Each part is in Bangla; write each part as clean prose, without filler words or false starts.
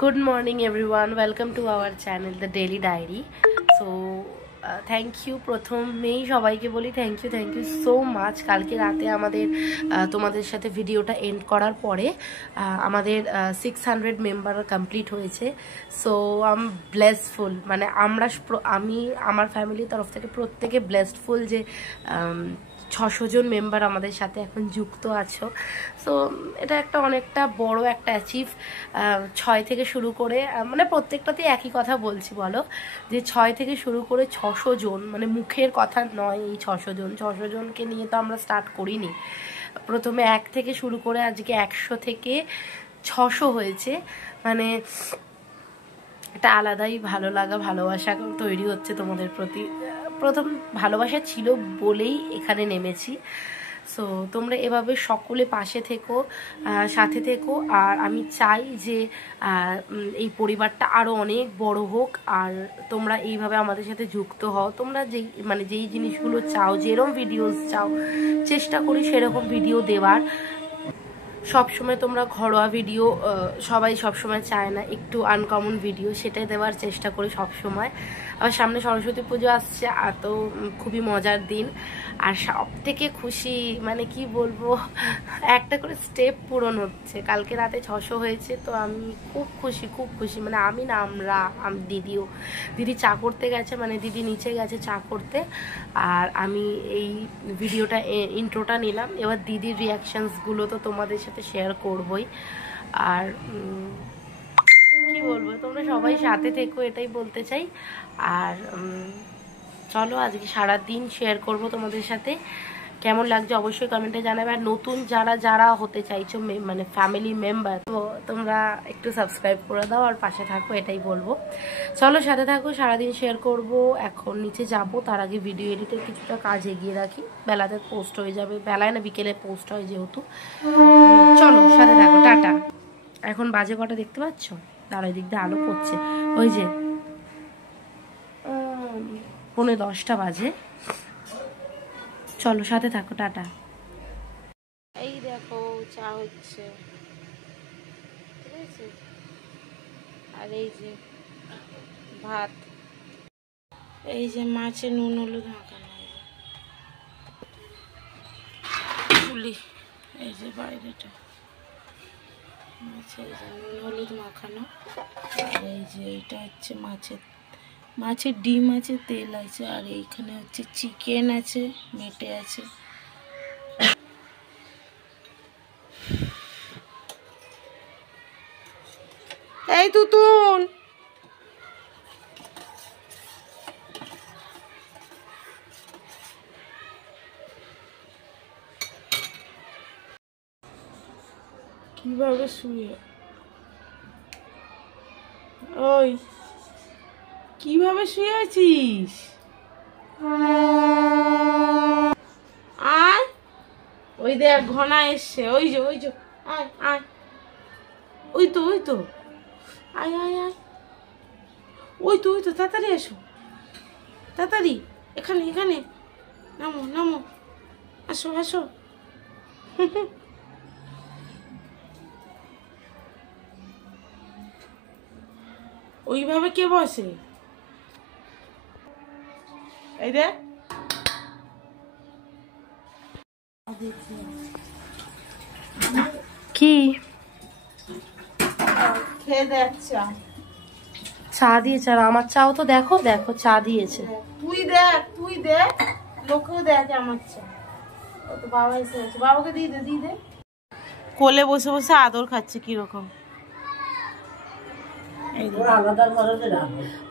Good morning everyone, welcome to our channel The Daily Diary. So thank you প্রথমেই সবাইকে বলি থ্যাংক ইউ সো মাচ। কালকে রাতে আমাদের তোমাদের সাথে ভিডিওটা এন্ড করার পরে আমাদের 600 মেম্বার কমপ্লিট হয়েছে। সো আম ব্লেসফুল, মানে আমি আমার ফ্যামিলির তরফ থেকে প্রত্যেকে ব্লেসফুল যে 600 জন মেম্বার আমাদের সাথে এখন যুক্ত আছো। সো এটা একটা অনেকটা বড় একটা অ্যাচিভ। 6 থেকে শুরু করে মানে প্রত্যেকটাতে একই কথা বলছি, বলো যে 6 থেকে শুরু করে 600 জন, মানে মুখের কথা নয়। এই 600 জনকে নিয়ে তো আমরা স্টার্ট করিনি। প্রথমে 1 থেকে শুরু করে আজকে 100 থেকে 600 হয়েছে। মানে একটা আলাদাই ভালো লাগা, ভালোবাসা তৈরি হচ্ছে তোমাদের প্রতি। প্রথম ভালোবাসা ছিল বলেই এখানে নেমেছি। সো তোমরা এভাবে সকলে পাশে থেকো, সাথে থেকো। আর আমি চাই যে এই পরিবারটা আরও অনেক বড় হোক, আর তোমরা এইভাবে আমাদের সাথে যুক্ত হও। তোমরা যেই জিনিসগুলো চাও, যেরকম ভিডিওস চাও, চেষ্টা করি সেরকম ভিডিও দেওয়ার। সবসময় তোমরা ঘরোয়া ভিডিও সবাই সবসময় চায় না, একটু আনকমন ভিডিও সেটাই দেওয়ার চেষ্টা করি সবসময়। আবার সামনে সরস্বতী পুজো আসছে, আর তো খুবই মজার দিন। আর সব থেকে খুশি, মানে কি বলবো, একটা করে স্টেপ পূরণ হচ্ছে। কালকে রাতে 600 হয়েছে, তো আমি খুব খুশি। মানে আমি না, দিদি চা করতে গেছে, মানে দিদি নিচে গেছে চা করতে, আর আমি এই ভিডিওটা ইন্ট্রোটা নিলাম। এবার দিদির রিয়াকশনসগুলো তো তোমাদের সাথে শেয়ার করবই। আর কি বলবো, তোমরা সবাই সাথে থেকো, এটাই বলতে চাই। আর চলো আজকে সারাদিন শেয়ার করব তোমাদের সাথে। কেমন লাগছে অবশ্যই কমেন্টে জানাবে। আর নতুন যারা হতে চাইছো, মানে ফ্যামিলি মেম্বার, তো তোমরা একটু সাবস্ক্রাইব করে দাও আর পাশে থাকো, এটাই বলবো। চলো সাথে থাকো, সারাদিন শেয়ার করব। এখন নিচে যাব, তার আগে ভিডিও এডিটের কিছুটা কাজ এগিয়ে রাখি। বেলাতে পোস্ট হয়ে যাবে, বেলায় না বিকেলে পোস্ট হয় যেহেতু। চলো সাথে থাকো, টাটা। এখন বাজে কটা দেখতে পাচ্ছ? দাঁড়াই দিক দিয়ে আলো পড়ছে, ওই যে 9:45 বাজে। চলো সাথে থাকো, টাটা। এই দেখো চা হচ্ছে, ঠিক আছে। আর এই যে ভাত, এই যে মাছের নুন হলুদ মাখানো, এই যে বাইরেটা মাছের নুন হলুদ মাখানো। আর এই যে এইটা হচ্ছে মাছের ডিম আছে, তেল আছে। আর এইখানে হচ্ছে চিকেন আছে, মেটে আছে। এই তুতুন, কিভাবে শুয়ে, ওই কিভাবে শুয়ে আছিস? আয়, ওই দেখ ঘনা এসছে, ওই যে আয় আয়, ওই তো আয় আয় আয়, ওই তো তাড়াতাড়ি এসো, তাড়াতাড়ি, এখানে নামো, আসো। ওইভাবে কে বসে? এই দেখ, কি খেয়ে দেখ চা দিয়েছে। আর আমার চাও তো দেখো চা দিয়েছে। তুই দেখ লোকেও দেখ আমার চা। তো বাবা এসে গেছে, বাবাকে দিয়ে দে। কোলে বসে বসে আদর খাচ্ছে কিরকম।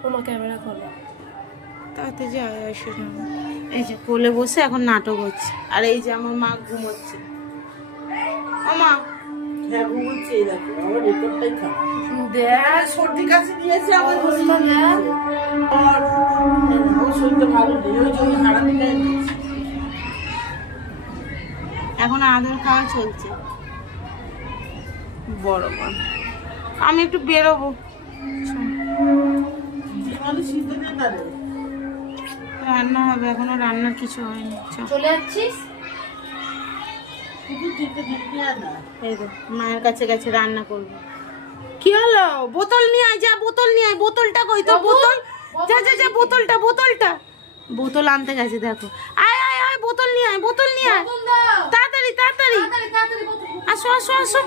তোমার ক্যামেরা খোলা, তাতে যে আসে না। এই যে কোলে বসে এখন নাটক হচ্ছে। আর এই যে আমার মা ঘুমোচ্ছে। মা ঘুমোচ্ছে, সর্দি কাশি দিয়েছে আমার, এখন আদর খাওয়া চলছে। বড় আমি একটু বেরোবো, রান্না হবে, এখনো রান্নার কিছু হয়নি। চলে যাচ্ছিস? এই তো মায়ের কাছে গেছে, রান্না করবো। কি হলো? বোতল নিয়ে আয়, যা বোতল নিয়ে আয়। বোতলটা কই তো? বোতল, যা যা যা, বোতলটা বোতল আনতে গেছে দেখো। আয় আয় আয়, বোতল নিয়ে আয়, বোতল নিয়ে আয়, তাড়াতাড়ি তাড়াতাড়ি। আসো আসো আসো,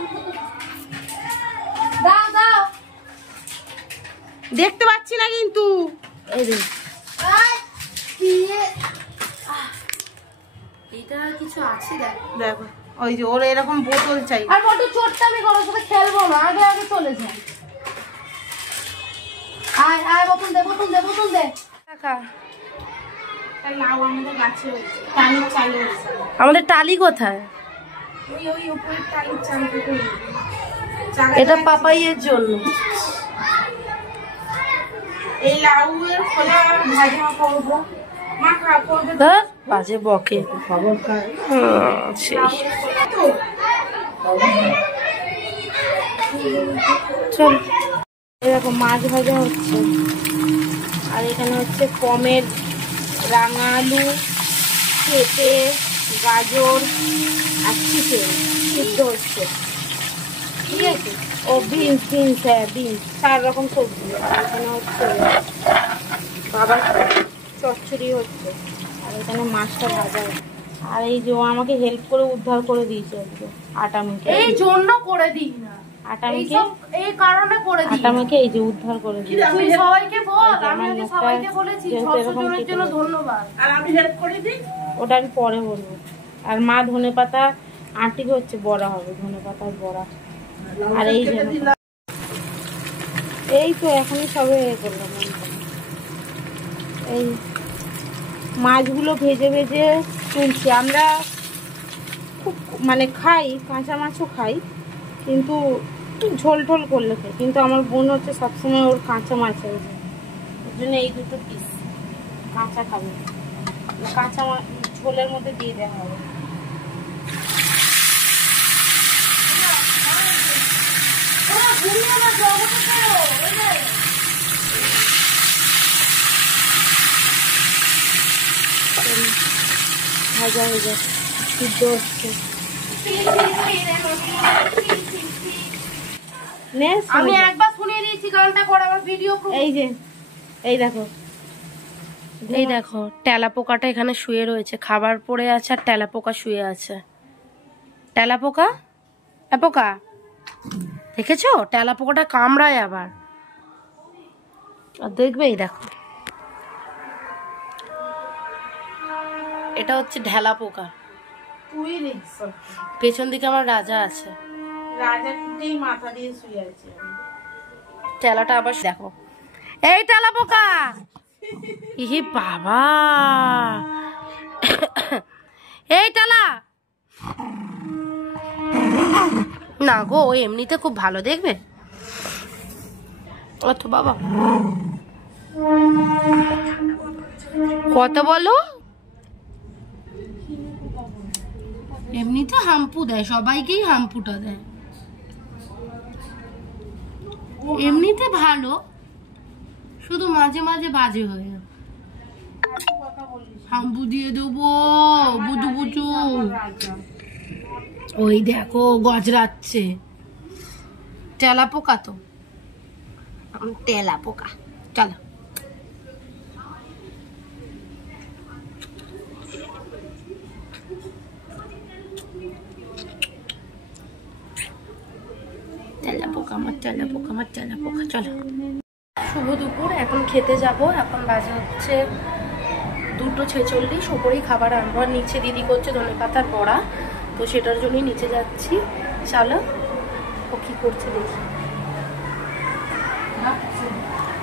দাও দাও। দেখতে পাচ্ছি না কিন্তু। এই রে, এটা কিছু আছে দেখো ওই যে ওর এরকম বোতল চাই। আর বড় চোটটামি করো, সাথে খেলবো না, আগে আগে চলে যাই। আয় আয়, বোতল দে বোতল দে বোতল দে। কাকা লাউ আমাদের গাছে হয়েছে, টালির চালে হয়েছে। আমাদের টালি কোথায়? ওই ওই উপরের টালির চাল থেকে। এটা পাপাইয়ের জন্য। এই লাউ এর খোলা ভাজা করবো, মাখা করবে। ধর বাজে বকে। খবর খায় সেই চল। এরকম মাছ ভাজা হচ্ছে, আর এখানে হচ্ছে পমের রাঙা আলু, পেঁপে, গাজর আর চিকেন সিদ্ধ হচ্ছে, ঠিক আছে। ও বিনস, হ্যাঁ বিনস, 4 রকম সবজি। এখানে হচ্ছে বাবার চচ্চড়ি হচ্ছে, আর এখানে মাছটা ভাজা হচ্ছে। আর এই যে ও আমাকে হেল্প করে উদ্ধার করে দিয়েছে আজকে আটা মেখে। এই জন্য করে দিই না আটা মেখে, এই কারণে করে দিই। আটা মেখে এই যে উদ্ধার করে দিয়েছে। তুই সবাইকে বল, আমি আগে সবাইকে বলেছি 600 জনের জন্য ধন্যবাদ। আর আমি হেল্প করে দিই, ওটা আমি পরে বলবো। আর মা ধনেপাতা আটি হচ্ছে, বড়া হবে, ধনেপাতার বড়া। আর এই যে এই তো এখনই সবে করলাম। এই মাছগুলো ভেজে ভেজে তুলছি। আমরা খুব মানে খাই, কাঁচা মাছও খাই, কিন্তু ঝোল ঝোল করলে খাই। কিন্তু আমার বোন হচ্ছে সবসময় ওর কাঁচা মাছ হয়েছে, ওর জন্য এই দুটো পিস কাঁচা খাবে। কাঁচা মাছ ঝোলের মধ্যে দিয়ে দেওয়া হবে। ভাজা হয়ে যাচ্ছে, সিদ্ধ হচ্ছে। আমি একবার শুনিয়ে দিয়েছি গানটা করে, আমার ভিডিও। এই যে এই দেখো, এই দেখো টেলা পোকাটা এখানে শুয়ে রয়েছে, খাবার পড়ে আছে আর টেলা পোকা শুয়ে আছে। টেলা পোকা, পোকা দেখেছো? টেলা পোকাটা কামড়ায় আবার, আর দেখবে। এই দেখো, এটা হচ্ছে ঢেলা পোকা। পেছন দিকে আমার রাজা আছে, রাজাটাই মাথা দিয়ে শুয়ে আছে। টেলাটা আবার দেখো, এই টেলা পোকা। ই বাবা, এই টেলা না গো, ও এমনিতে খুব ভালো দেখবে। ও তো বাবা, কত বলো, এমনিতে হাম্পু দেয়, সবাইকেই হাম্পুটা দেয়। এমনিতে ভালো, শুধু মাঝে মাঝে বাজে হয়ে যায়। হাম্পু দিয়ে দেবো, বুঝু বুঝু। ওই দেখো গজরাচ্ছে, টেলা পোকা তো, টেলা পোকা। চলো টেলা পোকা, আমার টেলা পোকা, আমার টেলা পোকা। চলো, শুভ দুপুর, এখন খেতে যাব। এখন বাজে হচ্ছে 2:46। ওপরেই খাবার আনবো, আর নিচে দিদি করছে ধনেপাতার বড়া, তো সেটার জন্যই নিচে যাচ্ছি। চলো ও কি করছে দেখি।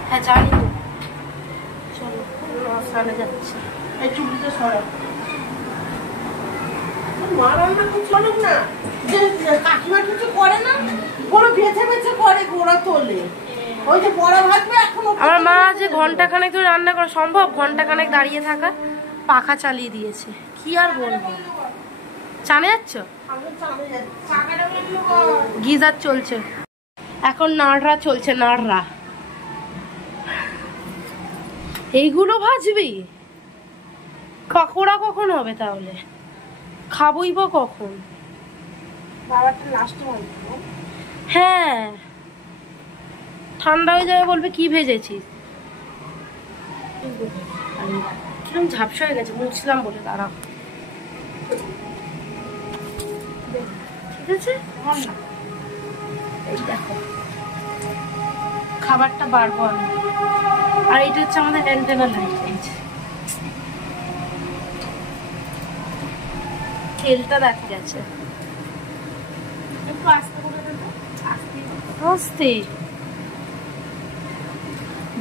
হ্যাঁ জানি তো, চলো স্নানে যাচ্ছি। এই চুড়িতে সরা মারান্না তো চলুক না, কাকিমা কিছু করে না, কোনো বেছে বেছে করে, গোড়া তোলে। ওই যে বড় ভাববে এখন আমার মা যে ঘন্টাখানেক ধরে রান্না করা সম্ভব? ঘন্টাখানেক দাঁড়িয়ে থাকা, পাখা চালিয়ে দিয়েছে, কি আর বলবো। চানে যাচ্ছ? গিজার চলছে এখন, নাড়রা চলছে, নাড়রা। এইগুলো ভাজবি? কাকড়া কখন হবে তাহলে? খাবই বা কখন? বাবাটা লাস্টে হ্যাঁ ঠান্ডা হয়ে যাবে বলবে কি ভেজেছিস। কিরকম ঝাপসা হয়ে গেছে, মুছলাম বলে। দাঁড়া, ঠিক আছে। এই দেখো খাবারটা বাড়বো আমি। আর এটা হচ্ছে আমাদের অ্যান্টেনা লাইট। এই যে তেলটা দেখা গেছে, একটু আস্তে করে দেবো, আস্তে।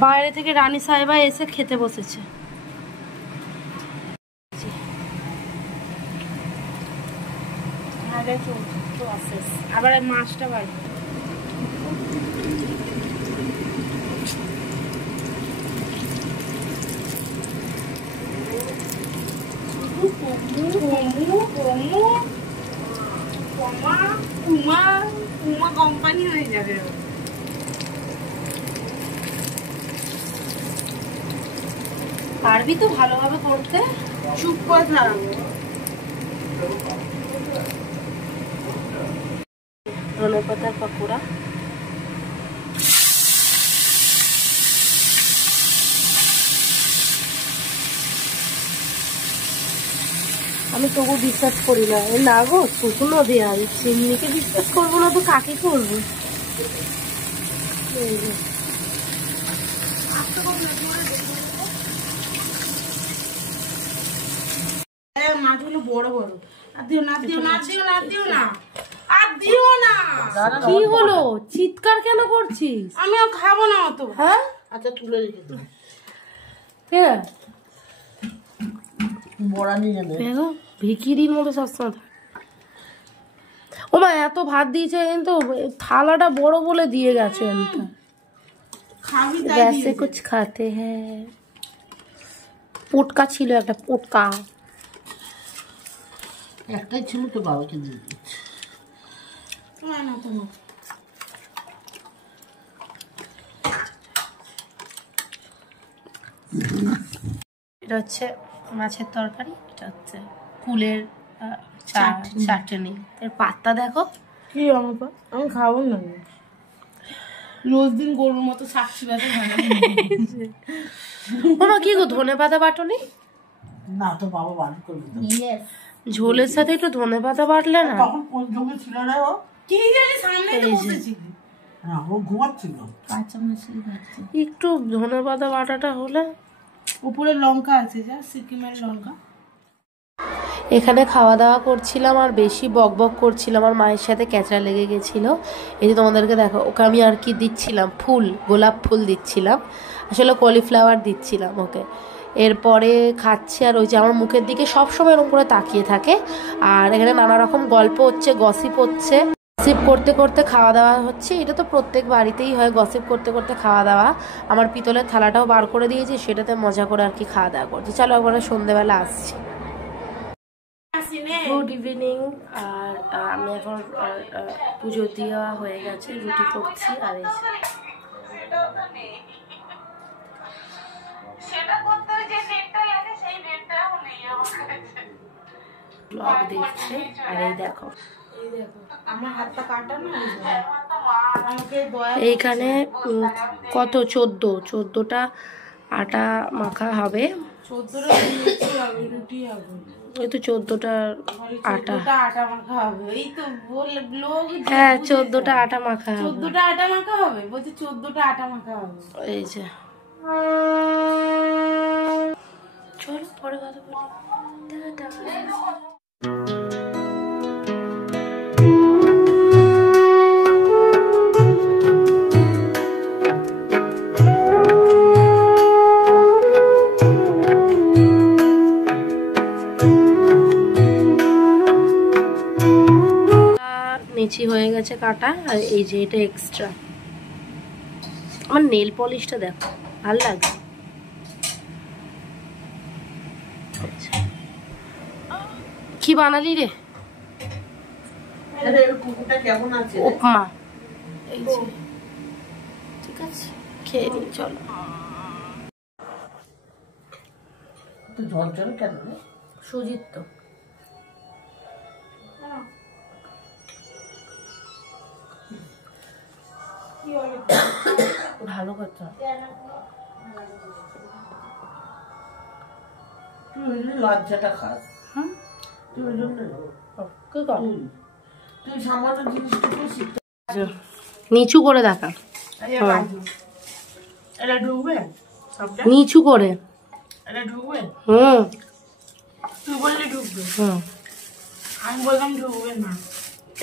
বাইরে থেকে রানী সাহেবা এসে খেতে বসেছে। আবার মাছটা বাড়বে। কোম্পানি হয়ে যাবে। পারবি তো ভালোভাবে করতে? চুপ কথা। ধনে পাতার পকোড়া। আমি তবু বিশ্বাস করি না। না গো, শুকনো দেয়া, চিমনিকে বিশ্বাস করবো না তো কাকে করবো? মাছগুলো বড় বড়। আর দিও না, দিও না, দিও না, দিও না, আর দিও না। কি হলো, চিৎকার কেন করছিস? আমিও খাবো না অত। হ্যাঁ, আচ্ছা তুলে রেখে দাও। বড়া নিয়ে যাবে ভিকিরির মতো সবসময়। ও মা, এত ভাত দিয়েছে কিন্তু থালাটা বড় বলে দিয়ে গেছে। वैसे कुछ खाते हैं। পোটকা ছিল একটা, পোটকা একটাই ছিল তো, বাবাকে দিয়ে দিচ্ছি। না তুমি এটা হচ্ছে মাছের তরকারি, এটা হচ্ছে কুলের চাটনি। এর পাতটা দেখো কি। আমি খাবো না, রোজ দিন গরুর মতো সাক্ষী ব্যথা। ওমা কি গো, ধনে পাতা বাটনি? না তো বাবা বাড়ি করবে। ঝোলের সাথে একটু ধনে পাতা বাটলে না? তখন কোন যুগে ছিল না ও? কি জানি, সামনে তো বসেছিল না, ও ঘুমাচ্ছিল। কাঁচা মশলা খাচ্ছে। একটু ধনে পাতা বাটাটা হলে। উপরে লঙ্কা আছে, যা সিকিমের লঙ্কা। এখানে খাওয়া দাওয়া করছিলাম আর বেশি বক বক করছিলাম, আর মায়ের সাথে ক্যাচড়া লেগে গেছিলো। এই যে তোমাদেরকে দেখো, ওকে আমি আর কি দিচ্ছিলাম, ফুল, গোলাপ ফুল দিচ্ছিলাম, আসলে কলিফ্লাওয়ার দিচ্ছিলাম ওকে। এরপরে খাচ্ছে, আর ওই যে আমার মুখের দিকে সবসময় এরকম করে তাকিয়ে থাকে। আর এখানে নানা রকম গল্প হচ্ছে, গসিপ হচ্ছে, গসিপ করতে করতে খাওয়া দাওয়া হচ্ছে। এটা তো প্রত্যেক বাড়িতেই হয়, গসিপ করতে করতে খাওয়া দাওয়া। আমার পিতলের থালাটাও বার করে দিয়েছি, সেটাতে মজা করে আর কি খাওয়া দাওয়া করছি। চলো একবারে সন্ধ্যেবেলা আসছি। Good evening. আর আমি এখন পুজো দেওয়া হয়ে গেছে, রুটি করছি। আর ব্লগ দেখছে। আর এই দেখো, আমার হাতটা কাটা না, এইখানে কত 14টা আটা মাখা হবে। 14টা রুটি হবে। এই তো 14টা আটা মাখা হবে। এই তো বলে ব্লগ। হ্যাঁ, 14টা আটা মাখা হবে। 14টা আটা মাখা হবে, বলছি 14টা আটা মাখা হবে। এই যে চলো পরে কথা বলি। নিচি হয়ে গেছে কাটা। আর এই যে এটা এক্সট্রা। আমার নেল পলিশটা দেখো, ভালো লাগছে। কি বানালি রে? উপমা। এই যে ঠিক আছে, খেয়ে নি চলো। জল জল কেন? সুজিত তো। ভালো কথা। তুই লজ্জাটা খাস। হুম, তুই ওই জন্য কি কর? তুই সামান্য জিনিসটুকু শিখতে। নিচু করে দেখা, এটা ঢুকবে সবটা, নিচু করে। এটা ঢুকবে, হুম তুই বললি ঢুকবে, হুম, আমি বললাম ঢুকবে না।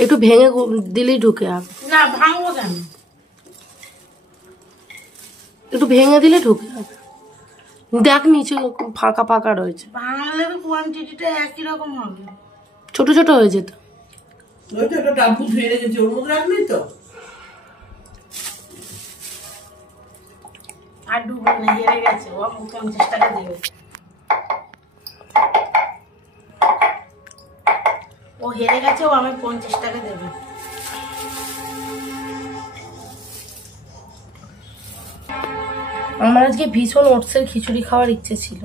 একটু ভেঙে দিলেই ঢুকে যাবে। না ভাঙবো কেন? একটু ভেঙে দিলে ঢুকে যাবে। দেখ নিচে ফাঁকা ফাঁকা রয়েছে, ভাঙলে তো কোয়ান্টিটিটা একই রকম হবে। ছোট ছোট হয়ে যেত। ওই তো একটা ডাব্বু ধুয়ে রেখেছি, ওর মধ্যে রাখবি তো। আর ঢুকবে না, হেরে গেছে। ও 50 টাকা দেবে, ও হেরে গেছে, ও আমায় 50 টাকা দেবে। আমার আজকে ভীষণ ওটসের খিচুড়ি খাওয়ার ইচ্ছে ছিল।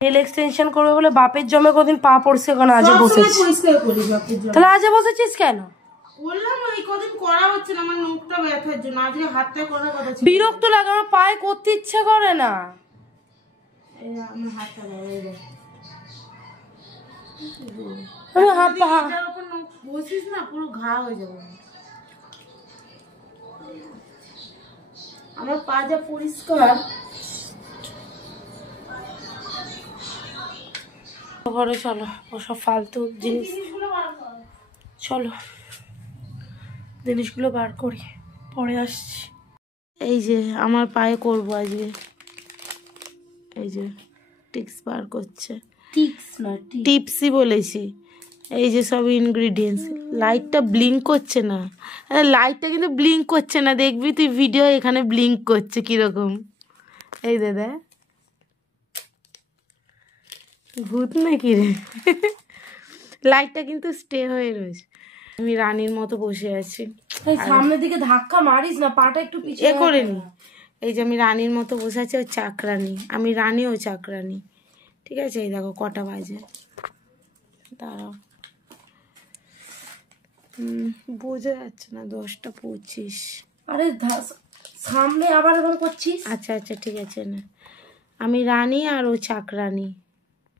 নেল এক্সটেনশন করবে বলে বাপের জমে কোনদিন পা পড়ছে কেন, আজে বসেছি। তাহলে আজে বসেছিস কেন? বললাম এই কদিন করা হচ্ছে না, আমার মুখটা ব্যথার জন্য। আজকে হাতটা করার কথা ছিল। বিরক্ত লাগে, আমার পায়ে করতে ইচ্ছে করে না। এই আমার হাতটা ধরে, আমি হাত পা এটার উপর বসিস না, পুরো ঘা হয়ে যাবে। আমার পা যা পরিষ্কার। ঘরে চলো, ওসব ফালতু জিনিস, চলো জিনিসগুলো বার করি, পরে আসছি। এই যে আমার পায়ে করব আজকে, এই যে টিপস বার করছে। টিপস না, টিপসই বলেছি। এই যে সব ইনগ্রিডিয়েন্টস। লাইটটা ব্লিঙ্ক করছে না, আরে লাইটটা কিন্তু ব্লিঙ্ক করছে না, দেখবি তুই ভিডিও, এখানে ব্লিঙ্ক করছে কিরকম। এই দাদা ভূত নাকি রে? লাইটটা কিন্তু স্টে হয়ে রয়েছে। আমি রানীর মতো বসে আছি। এই সামনের দিকে ধাক্কা মারিস না, পাটা একটু এ পিছিয়ে করে নি। এই যে আমি রানীর মতো বসে আছি, ও চাকরানি। আমি রানী, ও চাকরানি। ঠিক আছে, এই দেখো কটা বাজে, দাঁড়াও। বোঝা যাচ্ছে না, 10টা 25। আরে সামনে আবার এবার করছিস। আচ্ছা আচ্ছা ঠিক আছে না, আমি রানী আর ও চাকরানি।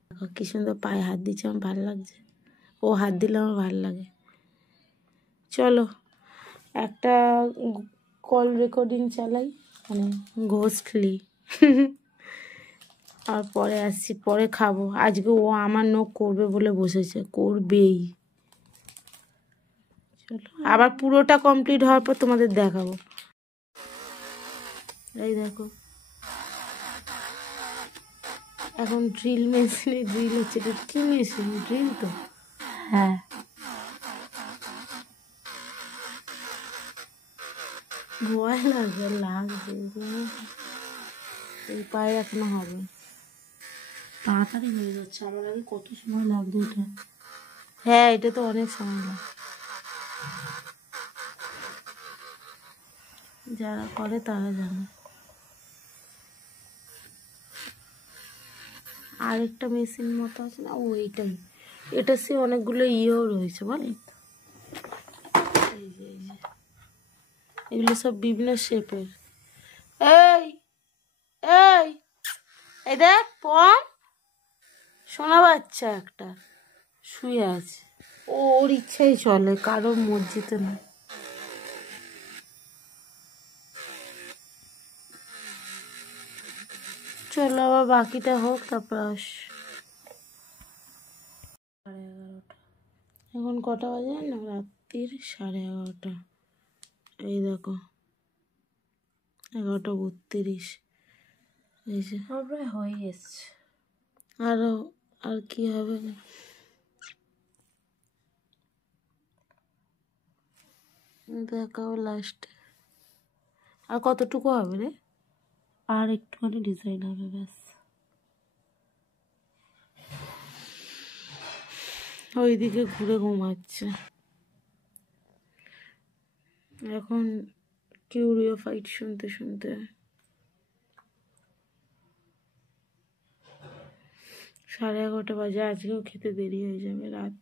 দেখো কি সুন্দর পায়ে হাত দিচ্ছে, আমার ভালো লাগছে। ও হাত দিলে আমার ভালো লাগে। চলো একটা কল রেকর্ডিং চালাই, মানে ঘোস্টলি। আর পরে আসছি, পরে খাবো। আজকে ও আমার নখ করবে বলে বসেছে, করবেই। চলো আবার পুরোটা কমপ্লিট হওয়ার পর তোমাদের দেখাবো। এই দেখো এখন ড্রিল মেশিনে ড্রিল হচ্ছে। এটা কি মেশিন? ড্রিল তো। হ্যাঁ, ভয় লাগবে, লাগবে। এই পায়ে এখনো হবে। তাড়াতাড়ি হয়ে যাচ্ছে, আমার আগে কত সময় লাগবে এটা। হ্যাঁ এটা তো অনেক সময় লাগে, যারা করে তারা জানে। আরেকটা মেশিন মতো আছে না, ওইটাই। এটা সে অনেকগুলো ইয়েও রয়েছে বলে। এই যে এগুলো সব বিভিন্ন শেপের। এই এই এই দেখ পম, শোনা বাচ্চা একটা শুয়ে আছে। ওর ইচ্ছাই চলে, কারোর মসজিদে না। চলো আবার বাকিটা হোক, তারপর আস। 11:30। এখন কটা বাজে না, রাত্রির 11:30। এই দেখো 11:32। এই যে আমার প্রায় হয়ে এসছে। আরো, আর কি হবে? দেখাও লাস্টে আর কতটুকু হবে রে? আর একটুখানি ডিজাইন হবে ব্যাস। ওইদিকে ঘুরে ঘুমাচ্ছে এখন, কিউরিও ফাইট শুনতে শুনতে। 11:30 বাজে। আজকেও খেতে দেরি হয়ে যাবে, রাত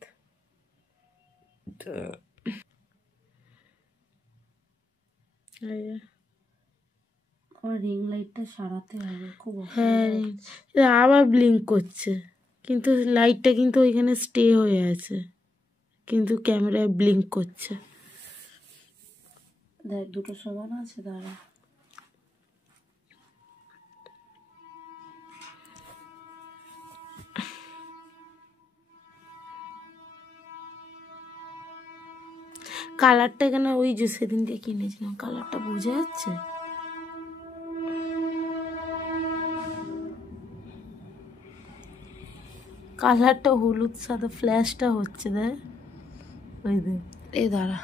রিং লাইটটা সারাতে হবে খুব। হ্যাঁ এটা আবার ব্লিঙ্ক করছে, কিন্তু লাইটটা কিন্তু ওইখানে স্টে হয়ে আছে, কিন্তু ক্যামেরায় ব্লিঙ্ক করছে। দেখ দুটো সমান আছে, দাঁড়া। কালারটা এখানে ওই যে সেদিনকে কিনেছিলাম, কালারটা বোঝা যাচ্ছে। কালারটা হলুদ সাদা, ফ্ল্যাশটা হচ্ছে দেখ ওই দেখ। এই দাঁড়া,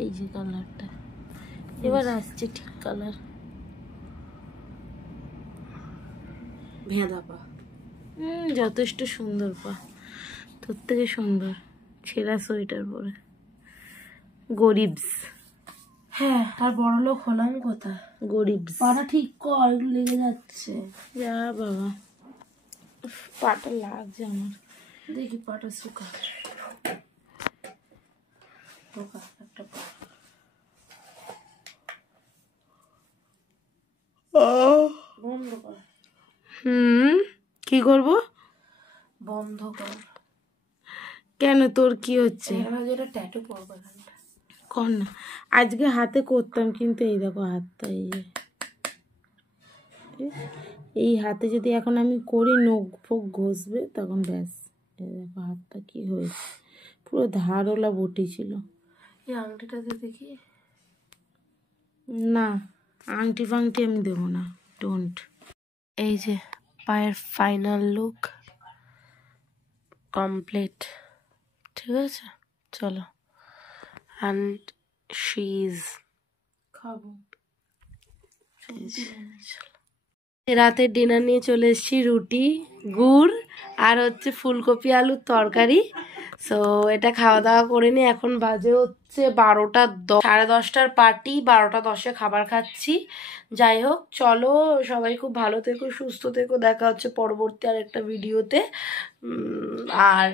এই যে কালারটা এবার আসছে ঠিক কালার। ভেঁদা পা যথেষ্ট সুন্দর পা, তোর থেকে সুন্দর। ছেঁড়া সোয়েটার পরে গরিবস। হ্যাঁ, আর বড় লোক হলাম কোথায়? গরিবস। পাটা ঠিক কর, লেগে যাচ্ছে। যা বাবা, পাটা লাগছে আমার। দেখি পাটা শুকা একটা পা। বন্ধ কর। কি করব? বন্ধ কর। কেন, তোর কি হচ্ছে? যেটা ট্যাটু করবো এখানটা। কর না, আজকে হাতে করতাম, কিন্তু এই দেখো হাতটা, এই যে এই হাতে যদি এখন আমি করি নখ ফোক ঘষবে তখন ব্যাস। এই দেখো হাতটা কি হয়েছে, পুরো ধারওয়ালা বটি ছিল। এই আংটিটাতে দেখি। না, আংটি ফাংটি আমি দেবো না, ডোন্ট। এই যে পায়ের ফাইনাল লুক কমপ্লিট, ঠিক আছে চলো। অ্যান্ড শি ইজ খাবো। রাতের ডিনার নিয়ে চলে এসেছি, রুটি গুড় আর হচ্ছে ফুলকপি আলুর তরকারি। সো এটা খাওয়া দাওয়া করে নি, এখন বাজে হচ্ছে 12:10, 10:30টার পার্টি, 12:10 খাবার খাচ্ছি। যাই হোক চলো, সবাই খুব ভালো থেকো, সুস্থ থেকো, দেখা হচ্ছে পরবর্তী আর একটা ভিডিওতে। আর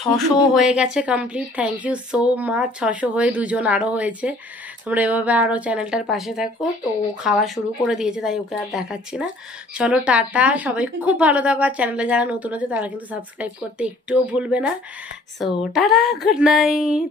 600 হয়ে গেছে complete, thank you so much. 600 হয়ে 2 জন আরও হয়েছে। তোমরা এভাবে আরও চ্যানেলটার পাশে থাকো। তো ও খাওয়া শুরু করে দিয়েছে, তাই ওকে আর দেখাচ্ছি না। চলো টাটা, সবাই খুব ভালো থাকো। আর চ্যানেলে যারা নতুন আছে তারা কিন্তু সাবস্ক্রাইব করতে একটুও ভুলবে না। So tata, good night.